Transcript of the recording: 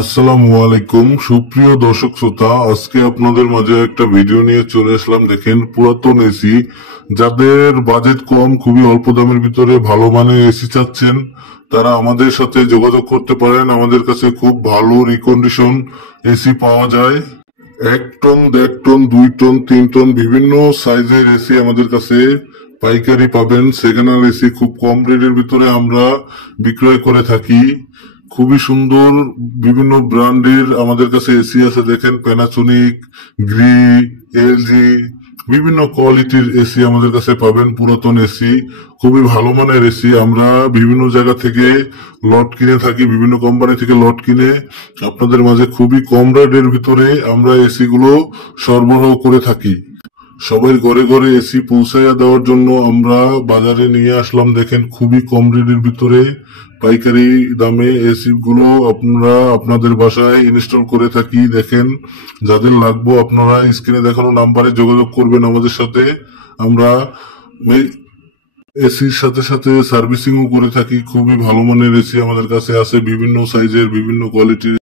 আসসালামু আলাইকুম সুপ্রিয় দর্শক শ্রোতা, আজকে আপনাদের মাঝে একটা ভিডিও নিয়ে চলে আসলাম। দেখেন, পুরাতন এসি, যাদের বাজেট কম, খুবই অল্প দামের ভিতরে ভালো মানের এসি চাচ্ছেন, তারা আমাদের সাথে যোগাযোগ করতে পারেন। আমাদের কাছে খুব ভালো রিকন্ডিশন এসি পাওয়া যায়। 1 টন, 1.5 টন, 2 টন, 3 টন বিভিন্ন সাইজের এসি আমাদের কাছে পাইকারি পাবেন। সেকেন্ড হ্যান্ড এসি খুব কম রেটের ভিতরে আমরা বিক্রয় করে থাকি। খুবই সুন্দর বিভিন্ন ব্র্যান্ডের আমাদের কাছে এসি আছে। দেখেন, প্যানাসোনিক, গ্রি, এলজি, বিভিন্ন কোয়ালিটির এসি আমাদের কাছে পাবেন। পুরাতন এসি, খুবই ভালো মানের এসি। আমরা বিভিন্ন জায়গা থেকে লট কিনে থাকি, বিভিন্ন কোম্পানি থেকে লট কিনে আপনাদের মাঝে খুবই কম রেটের ভিতরে আমরা এসি গুলো সরবরাহ করে থাকি। সবাই ঘরে ঘরে এসি পৌঁছাইয়া দেওয়ার জন্য আমরা বাজারে নিয়ে আসলাম। দেখেন, খুবই কম রেটের ভিতরে পাইকারি দামে এসি গুলো আপনারা আপনাদের বাসায় ইনস্টল করে থাকি। দেখেন, যাদের লাগবে আপনারা স্ক্রিনে দেখানো নাম্বারে যোগাযোগ করবেন আমাদের সাথে। আমরা এসির সাথে সাথে সার্ভিসিংও করে থাকি। খুবই ভালো মানের এসি আমাদের কাছে আছে, বিভিন্ন সাইজের, বিভিন্ন কোয়ালিটির।